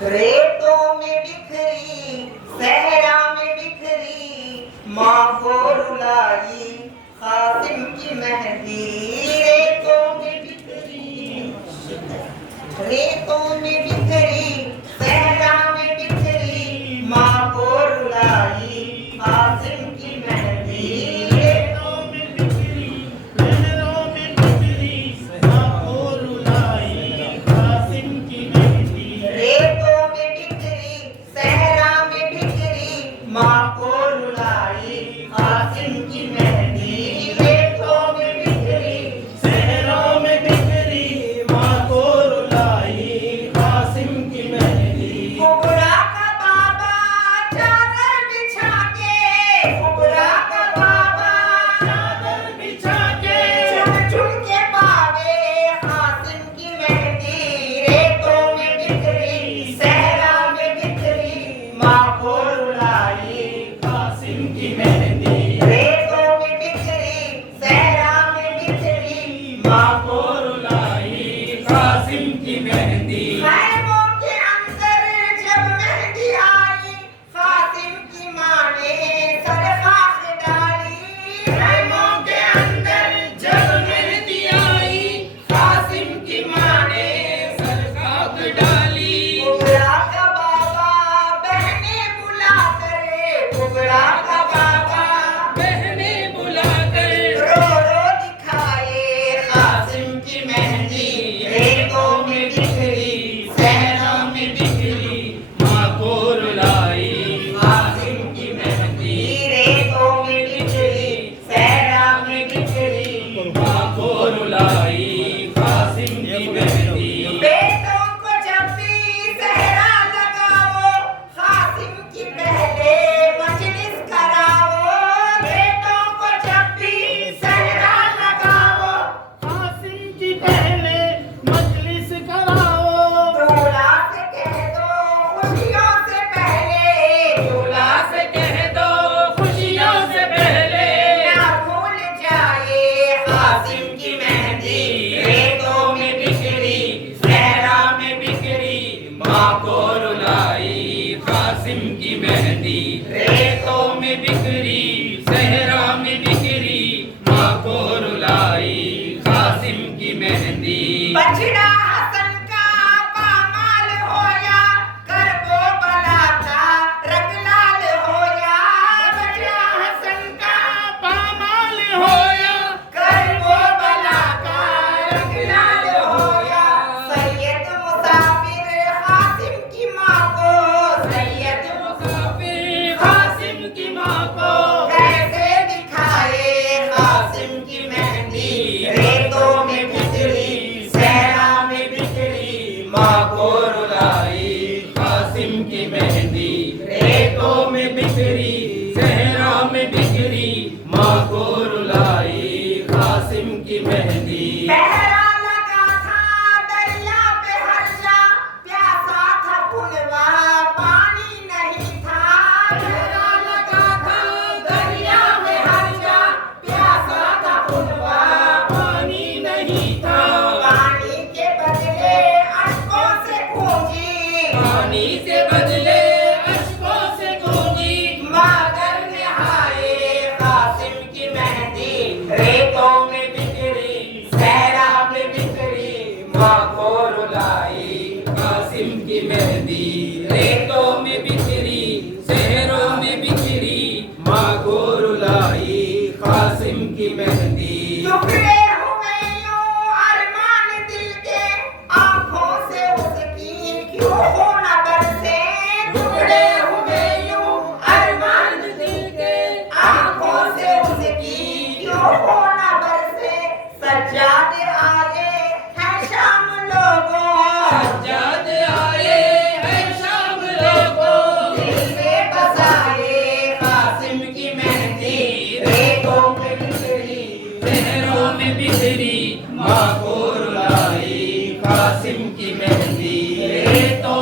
रेतों में बिखरी सहरा में बिखरी माँ को रुलाई कासिम की मेहंदी। रेतों में बिखरी सहरा में बिखरी माँ को रुलाई कासिम की मेहंदी। रेतों में बिखरी सहरों में बिखरी माँ को रुलाई कासिम की मेहंदी। रेतों में बिखरी सहरा में बिखरी माँ को रुलाई कासिम की मेहंदी। रेतों में बिखरी सहरों में बिखरी माँ को रुलाई कासिम की मेहंदी। कुबरा का बाबा चादर बिछा के, कुबरा का बाबा चादर बिछा के चुन चुन के पावे कासिम की मेहंदी। रेतों में बिखरी सहरा में बिखरी माँ को रुलाई कासिम की मेहंदी। रेतों में बिखरी सहरा में बिखरी माँ को रुलाई कासिम की मेहंदी। खैमों के अंदर जब मेहंदी आई कासिम की माँ ने सर खाक डाली। खैमों के अंदर जब मेहंदी आई कासिम की माँ ने सर खाक डाली। कुबरा का बाबा बहने बुलाकर, कुबरा का बाबा बहने बुलाकर रो रो दिखाए कासिम की मेहंदी। रेतों में बिखरी सहरा में बिखरी माँ को रुलाई कासिम की मेहंदी। रेतों में बिखरी सहरा में बिखरी माँ को रुलाई कासिम की मेहंदी। बेटों को जब भी सहरा लगाओ कासिम की पहले मजलिस कराओ। बेटों को जब भी सहरा लगाओ कासिम की पहले मजलिस कराओ। दूल्हा से कह दो खुशियों से पहले, दूल्हा से कह दो खुशियों से पहले ना भूल जाए कासिम की मेहंदी। रेतों में बिखरी सहरा में बिखरी माँ को रुलाई कासिम की मेहंदी। रेतों में बिखरी सहरा में बिखरी माँ को रुलाई कासिम की मेहंदी। बछड़ा हसन का पामाल होया करबो बला का रंग लाल होया। बछड़ा हसन का पामाल होया करबो बला का रंग लाल होया। सैयद मुसाफिर कासिम की माँ को, सैयद मुसाफिर कासिम की माँ को कैसे दिखाए कासिम की मेहंदी। रेतों में बिखरी सहरा में बिखरी माँ को रुलाई कासिम की मेहंदी। रेतों में बिखरी सहरा में बिखरी माँ को रुलाई कासिम की मेहंदी। पहरा लगा था दरिया पे हर्षा, प्यासा था पुनवा पानी नहीं था। पहरा लगा था दरिया में हर्षा, प्यासा था पुनवा पानी नहीं था। पानी के बदले अश्कों से गूंजी, पानी से बदले अश्कों से गूंजी मादर नहाए कासिम की मेहंदी। रेतों में बिखरी सहरा में बिखरी माँ को रुलाई कासिम की मेहंदी। रेतों में बिखरी शहरों में बिखरी माँ को रुलाई कासिम की मेहंदी। टुकड़े हुए यूं अरमान दिल के आंखों से उसकी क्यों हो न बरसे। टुकड़े हुए यूं अरमान दिल के आंखों से उसकी क्यों हो न बरसे। सज्जाद आए हैं शाम लोगों, सज्जाद आए हैं शाम लोगों दिल में बसाए कासिम की मेहंदी। रेतों में बिखरी शहरों में बिखरी माँ को रुलाई कासिम की मेहंदी। रेतों